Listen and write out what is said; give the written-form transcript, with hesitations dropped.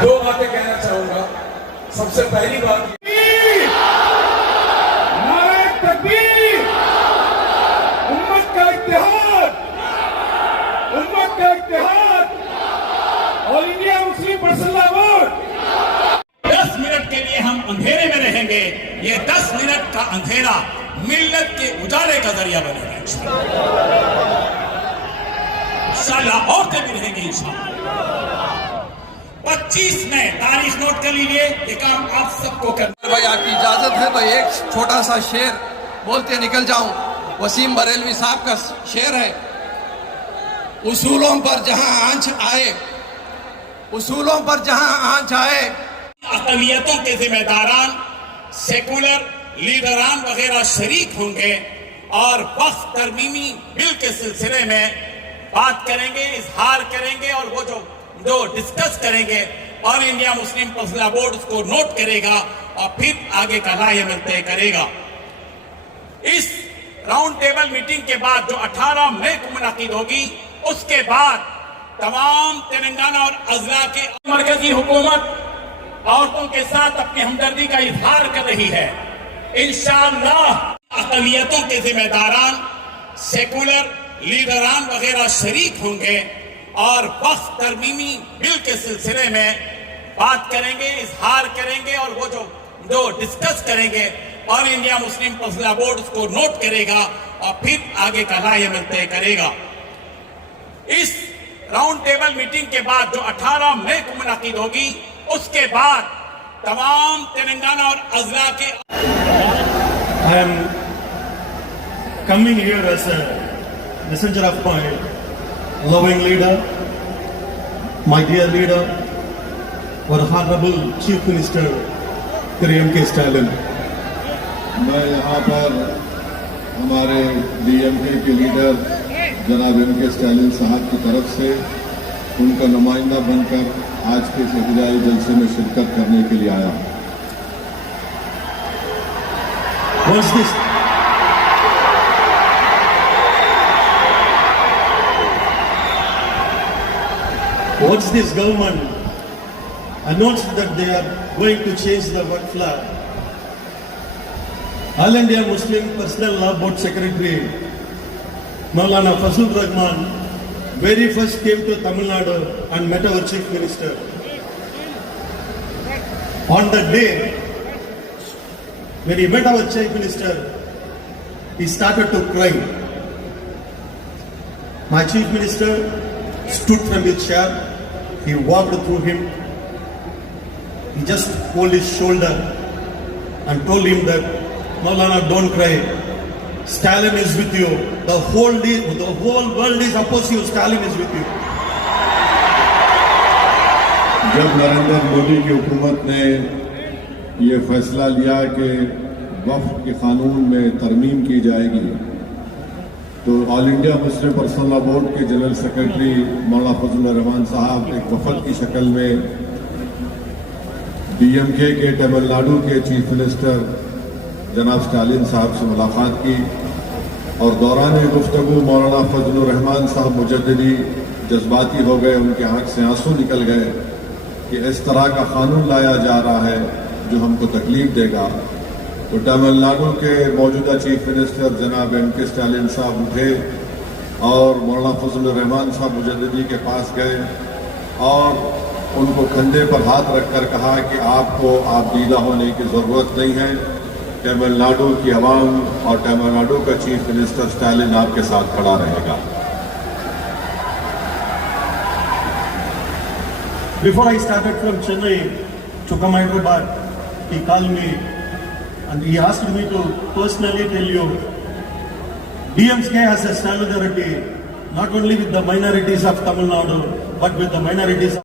दो बातें कहना चाहूंगा। सबसे पहली बात, नारे तकबीर, उम्मत का इत्तेहाद, उम्मत का इत्तेहाद, all India Muslim personal law board. 10 minute के लिए हम अंधेरे में रहेंगे, ये 10 मिनट का अंधेरा मिल्लत के उजाले का जरिया बनेगा इंशाअल्लाह। औरतें भी रहेंगी इंशाअल्लाह। 25 में तारीख नोट कर लीजिए, ये काम आप सबको करना। भाई आपकी इजाजत है तो एक छोटा सा शेर बोलते निकल जाऊं। वसीम बरेलवी साहब का शेर है, उसूलों पर जहां आंच आए, उसूलों पर जहां आंच आए, अक़लियतों के जिम्मेदारान, सेकुलर लीडरान वगैरह शरीक होंगे और वक्फ तरमीमी बिल के सिलसिले में बात करेंगे, इजहार करेंगे और वो जो डिस्कस करेंगे और India Muslim personal law board उसको नोट करेगा और फिर आगे का राय तय करेगा। इस राउंड टेबल मीटिंग के बाद जो 18 मई को मुनाकिद होगी, उसके बाद तमाम तेलंगाना और अजला के मरकजी हुकूमत औरतों के साथ अपनी हमदर्दी का इजहार कर रही है। इंशाअल्लाह अक़लियतों के जिम्मेदारान, सेकुलर लीडरान वगैरह शरीक होंगे और वक्फ तरमीमी बिल के सिलसिले में बात करेंगे, इजहार करेंगे और वो जो डिस्कस करेंगे और India Muslim personal law board उसको नोट करेगा और फिर आगे का राय तय करेगा। इस राउंड टेबल मीटिंग के बाद जो 18 मई को मुनाकिद होगी, उसके बाद तमाम तेलंगाना और अजला के I am coming here as a messenger of my loving leader, my dear leader, our honorable Chief Minister Shri M.K. Stalin. मैं यहाँ पर हमारे DMK के लीडर जनाब M.K. स्टालिन साहब की तरफ से उनका नुमाइंदा बनकर आज के शहजाई जलसे में शिरकत करने के लिए आया हूँ। Once this government announced that they are going to change the work flag, All India Muslim Personal Law Board Secretary Maulana Fazlur Rahman very first came to Tamil Nadu and met our Chief Minister. On that day, when he met our Chief Minister, he started to cry. My Chief Minister stood from his chair, he walked through him, he just pulled his shoulder and told him that, Maulana, don't cry. Stalin is with you. The whole world is opposed to you. Stalin is with you. जब नरेंद्र मोदी की हुकूमत ने ये फैसला लिया कि वक्फ के कानून में तरमीम की जाएगी, तो all India Muslim personal law board के जनरल सेक्रेटरी मौलाना फजलुर रहमान साहब एक वफद की शक्ल में DMK के तमिलनाडु के चीफ मिनिस्टर जनाब स्टालिन साहब से मुलाकात की और दौरान गुफ्तगू मौलाना फजलुर रहमान साहब मुजद्दिदी जज्बाती हो गए, उनके आंख से आंसू निकल गए कि इस तरह का कानून लाया जा रहा है जो हमको तकलीफ देगा। तो तमिलनाडु के मौजूदा चीफ मिनिस्टर जनाब M.K. स्टालिन साहब उठे और मौलाना फजलुर रहमान साहब मुजद्दिदी के पास गए और उनको कंधे पर हाथ रखकर कहा कि आपको आप दीदा होने की ज़रूरत नहीं है, तमिलनाडु की आवाम और तमिलनाडु का चीफ मिनिस्टर स्टालिन आपके साथ खड़ा रहेगा। Before I started from Chennai to come Hyderabad, he called me and he asked me to personally tell you, DMK has a solidarity not only with the minorities of Tamil Nadu but with the minorities of